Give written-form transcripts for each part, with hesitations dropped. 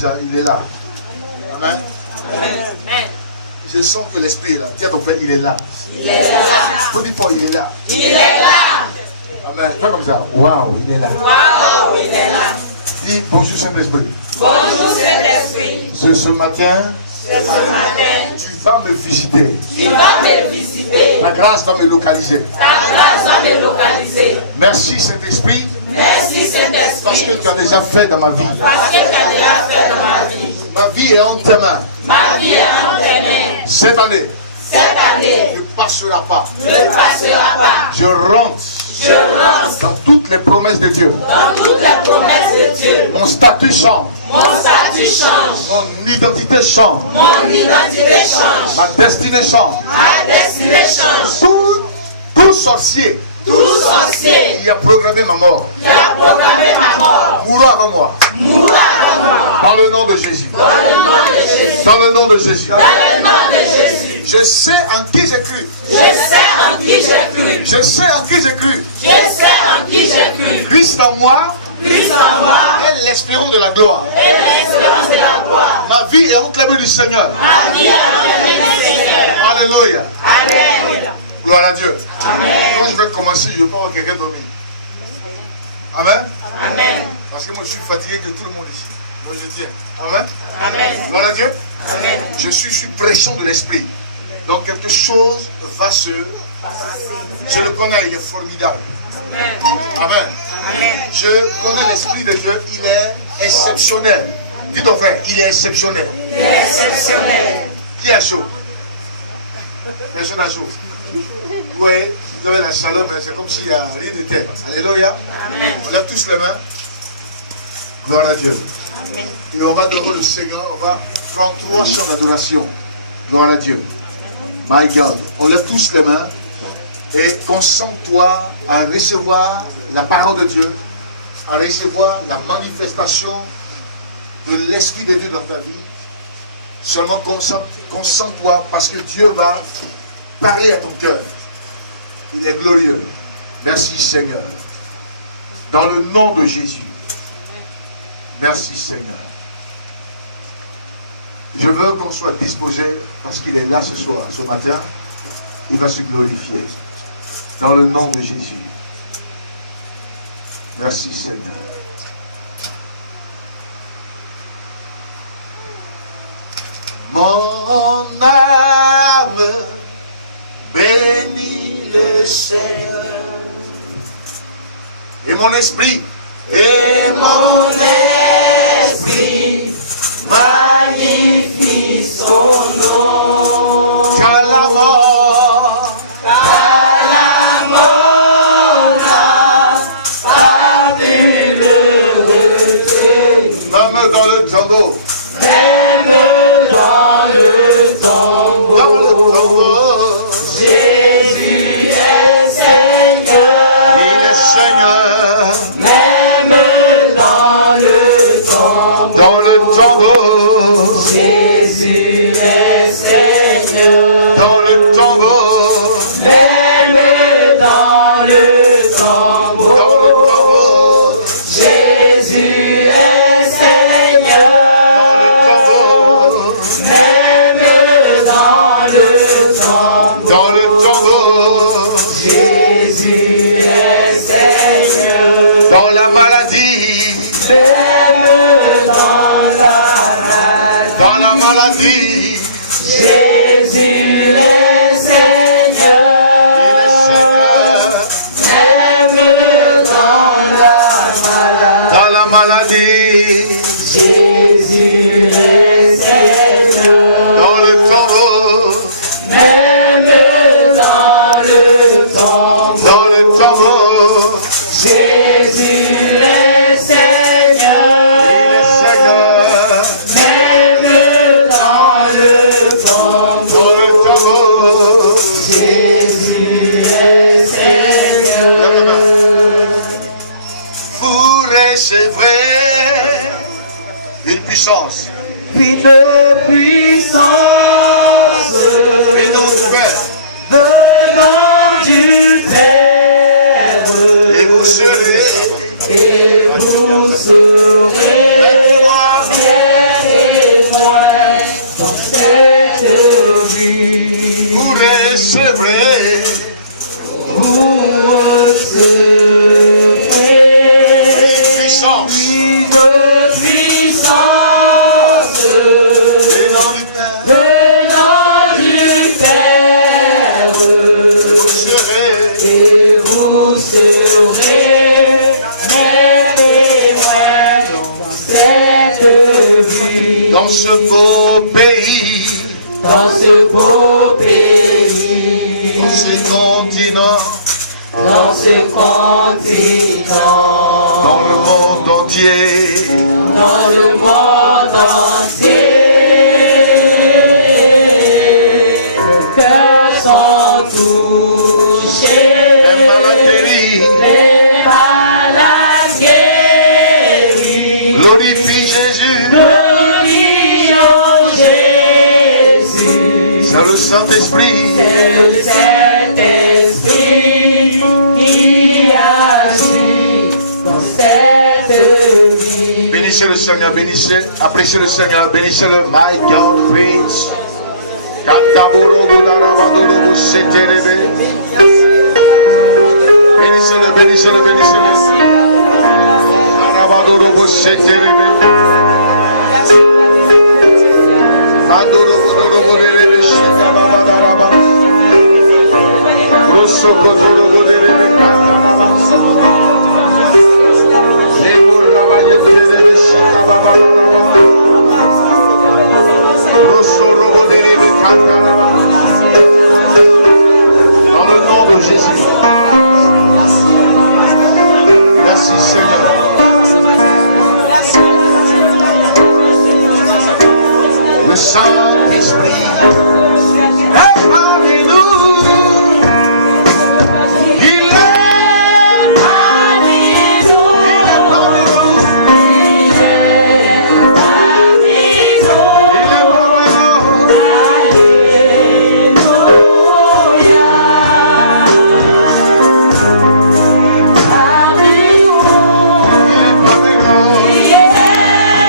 ça, il est là. Amen. Amen. Je sens que l'esprit est là. Tiens ton frère, il est là. Il est là. Faut dire pas, il est là. Il est là. Amen. Fais comme ça. Waouh, il est là. Waouh, il est là. Dis bonjour Saint-Esprit. Bonjour Saint-Esprit. Ce matin, Ce matin, tu vas me visiter. tu vas me visiter. Ta grâce va me localiser. Ta grâce va me localiser. Merci Saint-Esprit. Merci Saint-Esprit. Parce que tu as déjà fait dans ma vie. Parce que tu as déjà fait dans ma vie. Ma vie est entre tes mains. Ma vie est entre tes mains. Cette année Cette année ne passera pas. ne passera pas. Je rentre Je rentre dans toutes les promesses de Dieu. dans toutes les promesses de Dieu. Mon statut change. Mon statut change. Mon identité change. Mon identité change. Ma destinée change. Ma destinée change. Tout sorcier Tout sorcier qui a programmé ma mort qui a programmé ma mort mourra avant moi. mourra avant moi. Dans le nom de Jésus. Dans le nom de Jésus. Dans le nom de Jésus. Dans le nom de Jésus. Je sais en qui j'ai cru. Je sais en qui j'ai cru. Je sais en qui j'ai cru. Je sais en qui j'ai cru. Christ en moi Christ en moi est l'espérance de la gloire. est l'espérance de la gloire. Ma vie est entre les mains du Seigneur. Ma vie est entre les mains du Seigneur. Alléluia. Amen. Gloire à Dieu. Amen. Quand je vais commencer, je peux voir quelqu'un dormir. Amen. Amen. Parce que moi je suis fatigué que tout le monde ici. Donc je tiens. Amen. Amen. Gloire à Dieu. Amen. Je suis pression de l'esprit. Donc quelque chose va se... Je le connais, il est formidable. Amen. Amen. Je connais l'esprit de Dieu, il est exceptionnel. Dis ton frère, il est exceptionnel. Il est exceptionnel. Qui a chaud? Personne n'a chaud. Oui, vous avez la chaleur, mais c'est comme s'il n'y a rien d'était. Alléluia. Amen. On lève tous les mains. Gloire à Dieu. Amen. Et on va devant le Seigneur, on va prendre 3 chants d'adoration. Gloire à Dieu. My God. On lève tous les mains et concentre-toi à recevoir la parole de Dieu, à recevoir la manifestation de l'Esprit de Dieu dans ta vie. Seulement concentre-toi parce que Dieu va parler à ton cœur. Il est glorieux. Merci Seigneur. Dans le nom de Jésus. Merci Seigneur. Je veux qu'on soit disposé parce qu'il est là ce soir, ce matin. Il va se glorifier. Dans le nom de Jésus. Merci Seigneur. Mon âme bénit le Seigneur. Et mon esprit. Et mon esprit magnifie son nom. Car la mort n'a pas pu le retenir. Même dans le tombeau. Même dans le tombeau. Dans le tombeau. Jésus est Seigneur. Il est Seigneur. Même dans le tombeau. Dans le tombeau. Jésus est Seigneur. Dans le tombeau. Même dans le tombeau. Dans le tombeau. Jésus est Seigneur. Dans le tombeau. Même dans le tombeau. Dans le tombeau. Jésus est Seigneur. Dans la maladie. Même dans la maladie. Jésus est Seigneur. Il est Seigneur. Même dans la maladie. Jésus est Seigneur. Dans le tombeau. Même dans le tombeau. Dans le tombeau. Jésus est Seigneur. Il est Seigneur. Même dans le tombeau. recevrez. Puissance. Vous serez mes témoins dans cette vie. Dans ce beau pays. Dans ce beau pays. Dans ce continent. Dans ce continent. Dans le monde entier. Dans le monde entier. Les cœurs sont touchés. Les malades guéris. Glorifie Jésus. Glorifions Jésus. C'est le Saint-Esprit. C'est le Saint-Esprit qui agit dans cette vie. Bénissez le Seigneur, bénissez, appréciez le Seigneur, bénissez-le, my God, Prince. Bénissez-le, bénissez-le, bénissez-le. Dans le nom de Jésus. Merci Seigneur. Le Saint-Esprit est parmi nous. Il est parmi nous. Il est parmi nous. Il est parmi nous. Il est parmi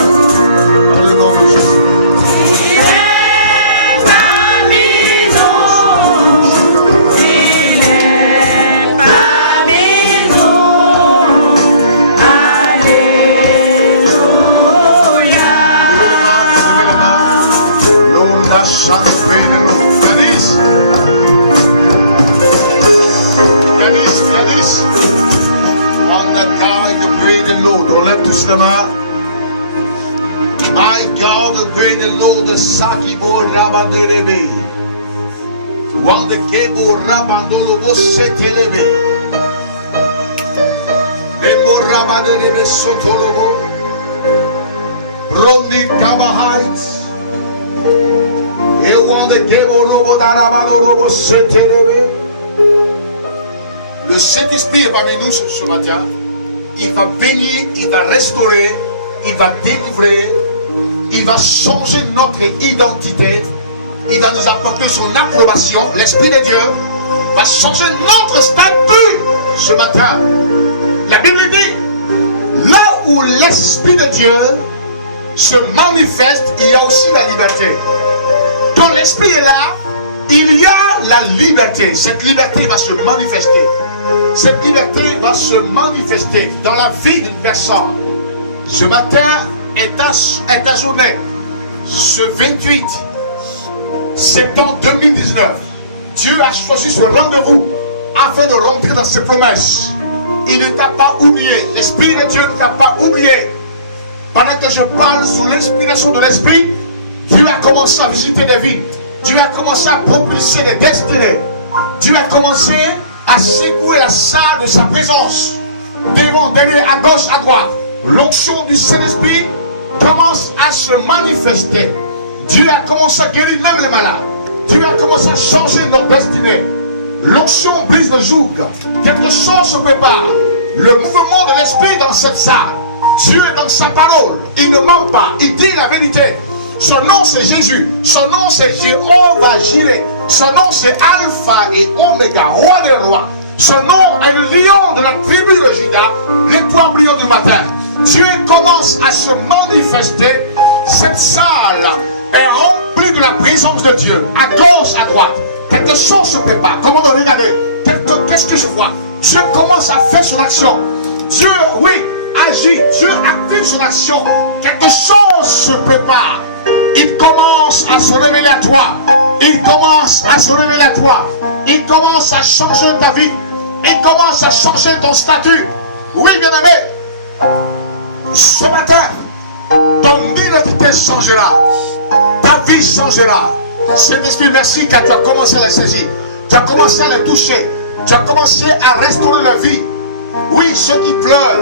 nous. lève tous les mains. My God, the great Lord, Sakibo Rabandelebe. Wande Kebo Rabandolobo Setelebe. Lemo Rabandelebe Sotolobo. Rondi Kabahait. Et Wande Kebo Robo Darabandolobo Setelebe. Le Saint-Esprit est parmi nous ce matin. Il va bénir, il va restaurer, il va délivrer, il va changer notre identité, il va nous apporter son approbation. L'Esprit de Dieu va changer notre statut ce matin. La Bible dit, là où l'Esprit de Dieu se manifeste, il y a aussi la liberté. Quand l'Esprit est là, il y a la liberté. Cette liberté va se manifester. Cette liberté va se manifester dans la vie d'une personne. Ce matin est ta journée. Ce 28 septembre 2019, Dieu a choisi ce rendez-vous afin de rentrer dans ses promesses. Il ne t'a pas oublié. L'Esprit de Dieu ne t'a pas oublié. Pendant que je parle sous l'inspiration de l'Esprit, Dieu a commencé à visiter des vies. Dieu a commencé à propulser des destinées. Dieu a commencé à secouer la salle de sa présence. Devant, derrière, à gauche, à droite. L'onction du Saint-Esprit commence à se manifester. Dieu a commencé à guérir même les malades. Dieu a commencé à changer notre destinée. L'onction brise le joug. Quelque chose se prépare. Le mouvement de l'Esprit dans cette salle. Dieu est dans sa parole. Il ne ment pas. Il dit la vérité. Son nom c'est Jésus. Son nom c'est Jéhovah Jireh. Son nom c'est Alpha et Oméga, roi des rois. Son nom est le lion de la tribu de Juda, l'étoile brillante du matin. Dieu commence à se manifester. Cette salle est remplie de la présence de Dieu. À gauche, à droite. Quelque chose se prépare. Comment on regarde? Qu'est-ce que je vois? Dieu commence à faire son action. Dieu, oui, agit. Dieu active son action. Quelque chose se prépare. Il commence à se révéler à toi. Il commence à se révéler à toi. Il commence à changer ta vie. Il commence à changer ton statut. Oui, bien-aimé. Ce matin, ton identité changera. Ta vie changera. Saint-Esprit, merci car tu as commencé à les saisir. Tu as commencé à les toucher. Tu as commencé à restaurer leur vie. Oui, ceux qui pleurent,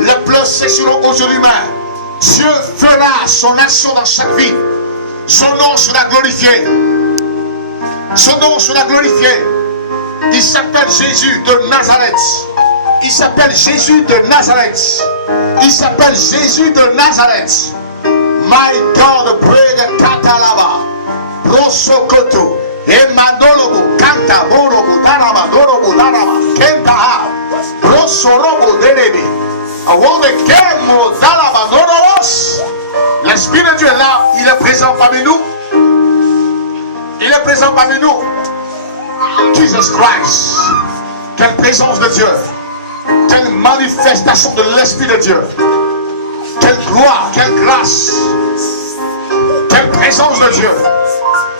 les pleurs cesseront aujourd'hui même. Dieu fera son action dans chaque vie. Son nom sera glorifié. Son nom sera glorifié. Il s'appelle Jésus de Nazareth. Il s'appelle Jésus de Nazareth. Il s'appelle Jésus de Nazareth. My God, pray the Katalaba. Rosokoto. Emadolobo. Kanta Borobo. Daraba. Dorobo. Daraba. Kenta Ha. Rosorobo. Derebi. I want the Kemo. Daraba. Dorobos. L'Esprit de Dieu est là. Il est présent parmi nous. Il est présent parmi nous. Jesus Christ. Quelle présence de Dieu. Quelle manifestation de l'Esprit de Dieu. Quelle gloire, quelle grâce. Quelle présence de Dieu.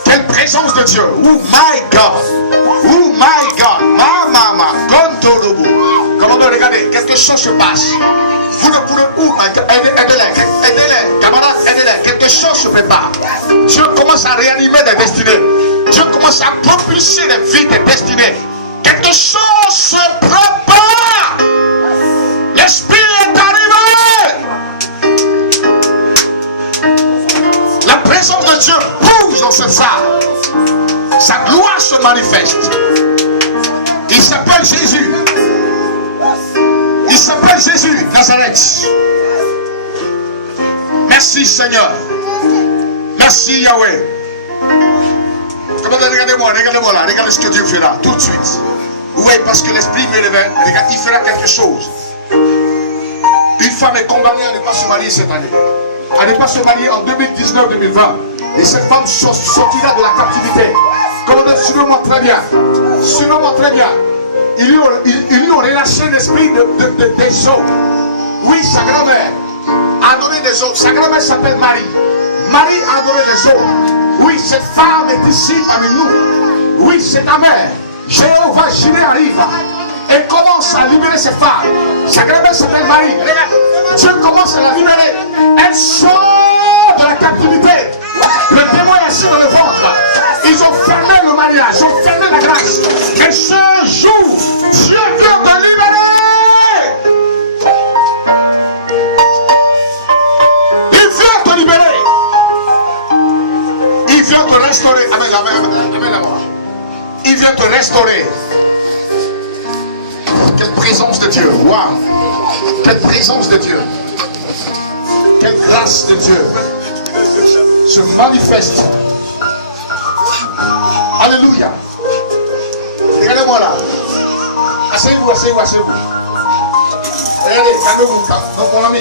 Quelle présence de Dieu. Oh my God. Oh my God. Mama. Comment on regarde? Quelque chose se passe. Vous ne pouvez aidez-les, camarades, aidez-les. Quelque chose se prépare. Dieu commence à réanimer des destinées. Dieu commence à propulser des vies, des destinées. Quelque chose se prépare. L'Esprit est arrivé. La présence de Dieu bouge dans cette salle. Sa gloire se manifeste. Il s'appelle Jésus. Il s'appelle Jésus, Nazareth. Merci Seigneur. Merci Yahweh. Regardez-moi là. Regardez ce que Dieu fait là, tout de suite. Oui, parce que l'Esprit me révèle. Regarde, il fera quelque chose. Une femme est condamnée à ne pas se marier cette année. À ne pas se marier en 2019-2020. Et cette femme sortira de la captivité. Commandant, suivez-moi très bien. Suivez-moi très bien. Ils lui ont relâché l'esprit des eaux. Oui, sa grand-mère a donné des eaux. Sa grand-mère s'appelle Marie. Marie a donné des eaux. Oui, cette femme est ici parmi nous. Oui, c'est ta mère. Jéhovah Jireh arrive et commence à libérer ses femmes. Sa grand-mère s'appelle Marie. Dieu commence Amène la moi. Il vient te restaurer. Quelle présence de Dieu. Waouh. Quelle présence de Dieu. Quelle grâce de Dieu se manifeste. Alléluia. Regardez-moi là. Asseyez-vous, asseyez-vous, asseyez-vous. Regardez, calmez-vous. Non, mon ami,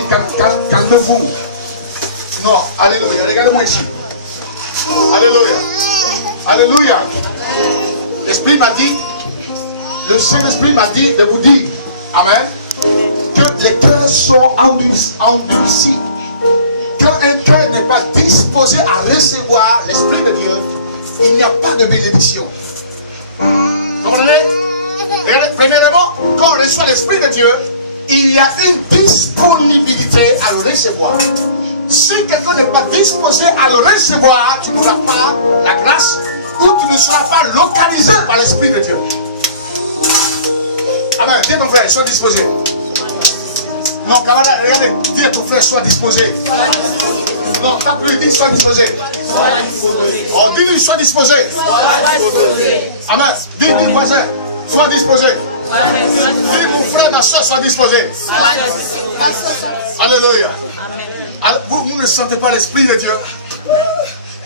calmez-vous. Non, alléluia. Regardez-moi ici. Alléluia. Alléluia. L'Esprit m'a dit, le Saint-Esprit m'a dit de vous dire, amen, que les cœurs sont endurcis. Quand un cœur n'est pas disposé à recevoir l'Esprit de Dieu, il n'y a pas de bénédiction. Vous comprenez? Regardez, premièrement, quand on reçoit l'Esprit de Dieu, il y a une disponibilité à le recevoir. Si quelqu'un n'est pas disposé à le recevoir, tu n'auras pas la grâce ou tu ne seras pas localisé par l'Esprit de Dieu. Amen. Dis à ton frère, sois disposé. Non, camarade, regardez, dis à ton frère, sois disposé. Non, t'as plus dit, sois disposé. Oh, dis-lui, sois disposé. Amen. Dis, voisin, sois disposé. Dis, mon frère, ma soeur, sois disposé. Alléluia. Vous ne sentez pas l'Esprit de Dieu?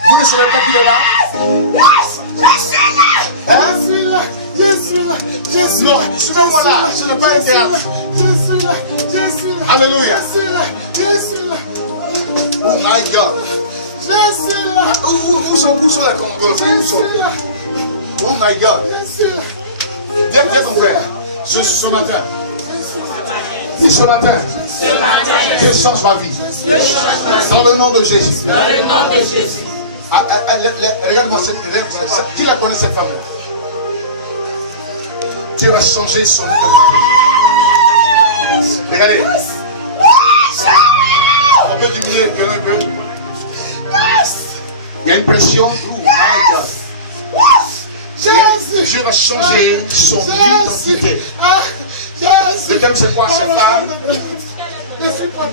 Vous ne savez pas qu'il est là? Je suis là. Je suis là. Je suis là. Non, suivez-moi là. Ce n'est pas un théâtre. Je suis là. Je suis là. Alléluia. Je suis là. Je suis là. Oh my God. Je suis là. Où sont les Congolais? Je suis là. Oh my God. Je suis là. Dis ton frère. Ce matin. Dis ce matin. Je change ma vie. Dans le nom de Jésus. Dans le nom de Jésus. Regarde-moi, qui la connaît cette femme-là? Dieu va changer son cœur. Regardez. On peut diminuer le piano un peu. Il y a une pression. Oh my God. Jésus. Dieu va changer son identité. Jésus. Le thème c'est quoi, cette femme?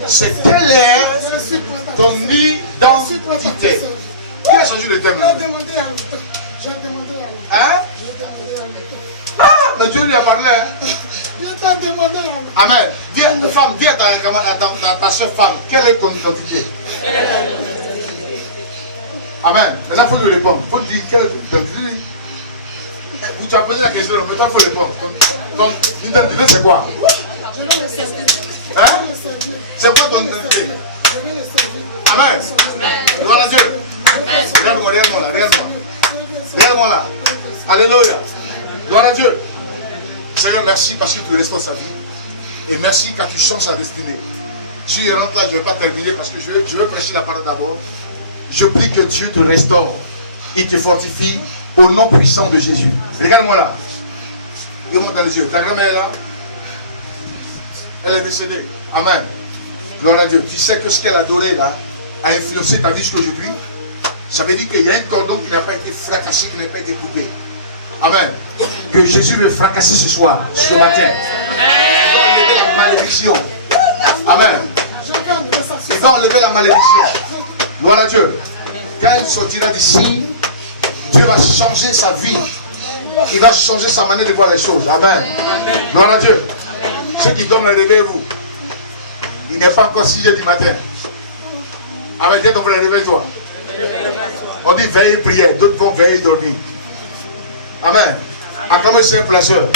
C'est quelle est ton identité? Qui a changé le thème? Hein? Ah, mais Dieu lui a parlé. Amen. Dis, femme, dis à ta soeur femme, quelle est ton identité? Amen. Maintenant, il faut lui répondre. Il faut dire quelle est ton identité. Vous tu as posé la question, maintenant il faut répondre. Ton identité c'est quoi? Hein? C'est quoi ton identité? Amen. Gloire à Dieu. Regarde-moi, regarde-moi là, regarde-moi. Regarde-moi là. Alléluia. Gloire à Dieu. Seigneur, merci parce que tu restaures sa vie. Et merci quand tu changes sa destinée. Si je rentre là, je ne vais pas terminer parce que je veux prêcher la parole d'abord. Je prie que Dieu te restaure. Il te fortifie au nom puissant de Jésus. Regarde-moi là. Regarde-moi dans les yeux. Ta grand-mère est là. Elle est décédée. Amen. Gloire à Dieu. Tu sais que ce qu'elle a donné là a influencé ta vie jusqu'aujourd'hui. Ça veut dire qu'il y a un cordon qui n'a pas été fracassé, qui n'a pas été coupé. Amen. Que Jésus veut fracasser ce soir, ce matin. Il va enlever la malédiction. Amen. Il va enlever la malédiction. Gloire à Dieu. Quand il sortira d'ici, Dieu va changer sa vie. Il va changer sa manière de voir les choses. Amen. Gloire à Dieu. Ceux qui dorment, réveillez-vous. Il n'est pas encore 6 heures du matin. Amen. Dis à ton frère, réveille-toi. On dit veiller et prier. D'autres vont veiller et dormir. Amen. Acclamez Saint placeur.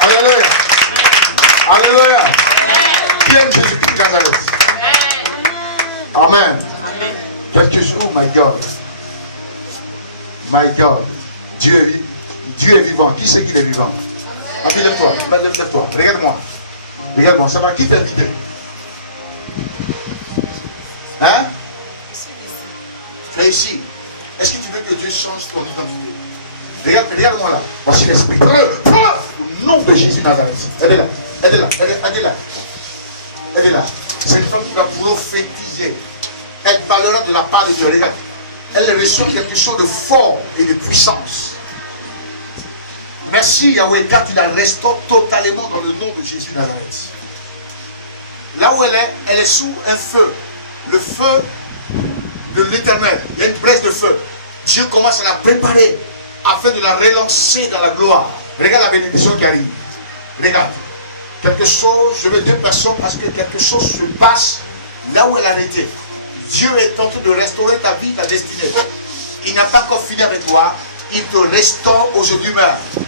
Alléluia. Alléluia. Qui aime Jésus-Christ de Nazareth? Amen. Quelque chose. Oh my God. My God. Dieu est vivant. Qui c'est qu'il est vivant? Ah, lève-toi. Lève-toi. Regarde-moi. Regarde-moi. Ça va qui t'inviter? Hein? Tu es ici. Est-ce que tu veux que Dieu change ton identité? Regarde-moi là. Voici l'esprit. Au nom de Jésus Nazareth. Elle est là. Elle est là. Elle est là. Elle est là. C'est une femme qui va prophétiser. Elle parlera de la part de Dieu. Regarde. Elle reçoit quelque chose de fort et de puissance. Merci Yahweh, car tu la restaures totalement dans le nom de Jésus Nazareth. Là où elle est sous un feu. Le feu de l'Éternel. Il y a une braise de feu. Dieu commence à la préparer afin de la relancer dans la gloire. Regarde la bénédiction qui arrive. Regarde. Quelque chose, je veux 2 personnes parce que quelque chose se passe là où elle a été. Dieu est en train de restaurer ta vie, ta destinée. Il n'a pas encore fini avec toi. Il te restaure aujourd'hui même.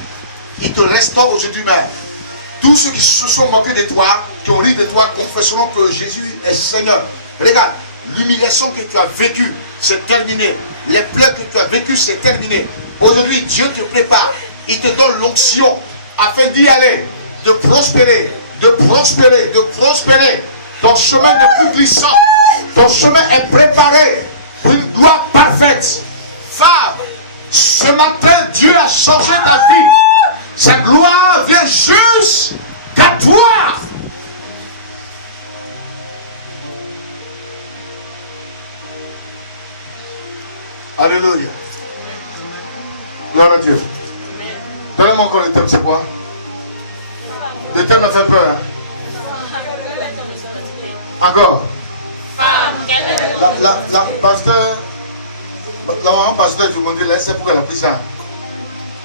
Il te restaure aujourd'hui même. Tous ceux qui se sont moqués de toi, qui ont ri de toi, confesseront que Jésus est Seigneur. Regarde, l'humiliation que tu as vécue, c'est terminé. Les pleurs que tu as vécues, c'est terminé. Aujourd'hui, Dieu te prépare. Il te donne l'onction afin d'y aller, de prospérer, de prospérer, de prospérer. Ton chemin n'est plus glissant. Ton chemin est préparé pour une gloire parfaite. Femme, ce matin, Dieu a changé ta vie. Sa gloire vient juste qu'à toi. Alléluia. Gloire à Dieu. Donnez-moi encore le thème, c'est quoi? Le thème m'a fait peur. Hein? Encore. La pasteur, la maman pasteur du monde, là, c'est pourquoi elle a pris ça.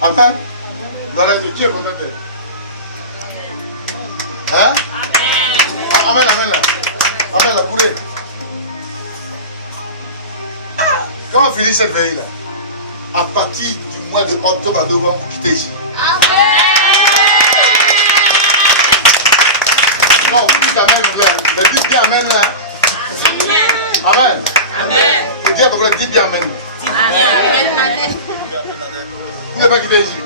Enfin, gloire à Dieu, Dieu quand même. Hein? Amen, amen là. Amen là, coulez. Comment finir cette veille là? À partir du mois de octobre à novembre, vous quittez ici. Non, vous dites amen, frère. Mais dites bien amen là. Amen. Amen. Vous dites à dites bien amen. Amen. Vous n'avez pas quitté ici.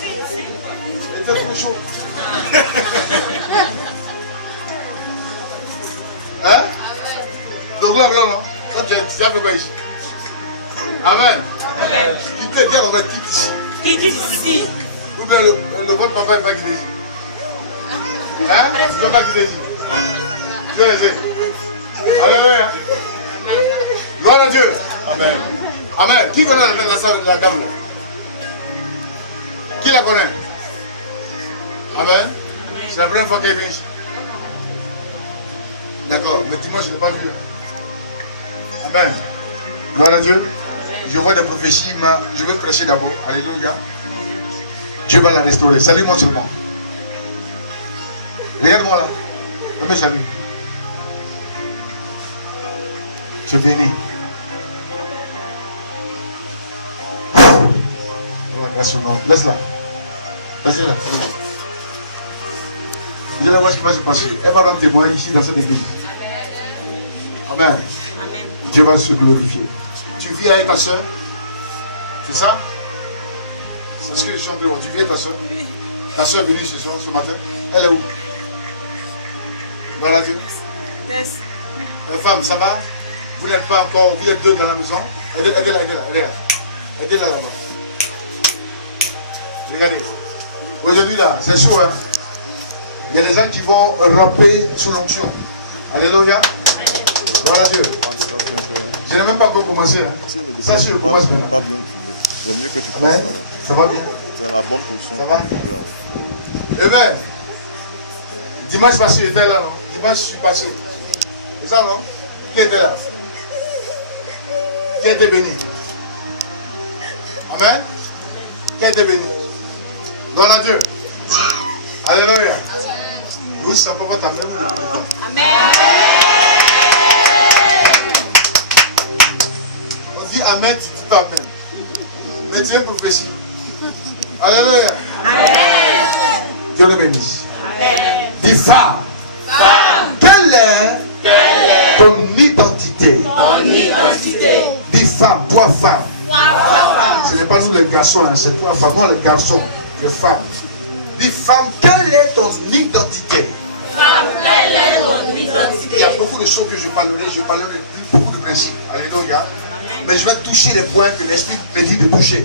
C'était trop chaud. Hein? Donc là, non. Ça, tu as fait quoi ici? Amen. Quittez, bien, on va quitter ici. Quitte ici. Ou bien le votre papa n'est pas quitté ici. Hein? Tu ne peux pas quitter ici. Tu vas laisser. Alléluia. Gloire à Dieu. Amen. Amen. Qui connaît la dame là? Qui la connaît? Amen. C'est la première fois qu'elle vient ici. D'accord. Mais dimanche, je ne l'ai pas vu. Amen. Gloire à Dieu. Je vois des prophéties, mais je veux prêcher d'abord. Alléluia. Dieu va la restaurer. Salue-moi seulement. Regarde-moi là. Amen, salut. C'est béni. Oh, la grâce au nom. Laisse-la. Laisse-la. Je vais voir ce qui va se passer. Elle va rendre témoin ici dans cette église. Amen. Amen. Dieu va se glorifier. Tu vis avec ta soeur? C'est ça? C'est ce que je suis en train de voir. Tu vis avec ta soeur? Ta soeur est venue ce soir, ce matin. Elle est où? Voilà Dieu. Femme, ça va? Vous n'êtes pas encore, vous êtes 2 dans la maison. Aidez-la, aidez-la, regarde. Aidez-la là-bas. Regardez. Aujourd'hui là, c'est chaud hein. Il y a des gens qui vont ramper sous l'onction. Alléluia. Voilà Dieu. Je n'ai même pas encore commencé. Hein. Ça, je commence maintenant. Amen. Ça va bien? Ça va? Eh bien, dimanche passé, j'étais là, non? Dimanche, je suis passé. C'est ça, non? Qui était là? Qui a été béni? Amen. Qui a été béni? Gloire à Dieu. Alléluia. Nous, ça peut pas t'amener où? Amen. On dit Amen, tu dis pas Amen. Mais tu es une prophétie. Alléluia. Amen. Dieu nous bénisse. Amen. Dis femme. Quelle est ton identité? Ton identité. Dis femme, toi femme. Ce n'est pas nous les garçons, hein, c'est toi femme, moi les garçons, les femmes. Dis femme, quelle est ton identité? Femme, quelle est ton identité? Il y a beaucoup de choses que je parlerai de beaucoup de principes. Alléluia. Mais je vais toucher les points que l'Esprit me dit de toucher.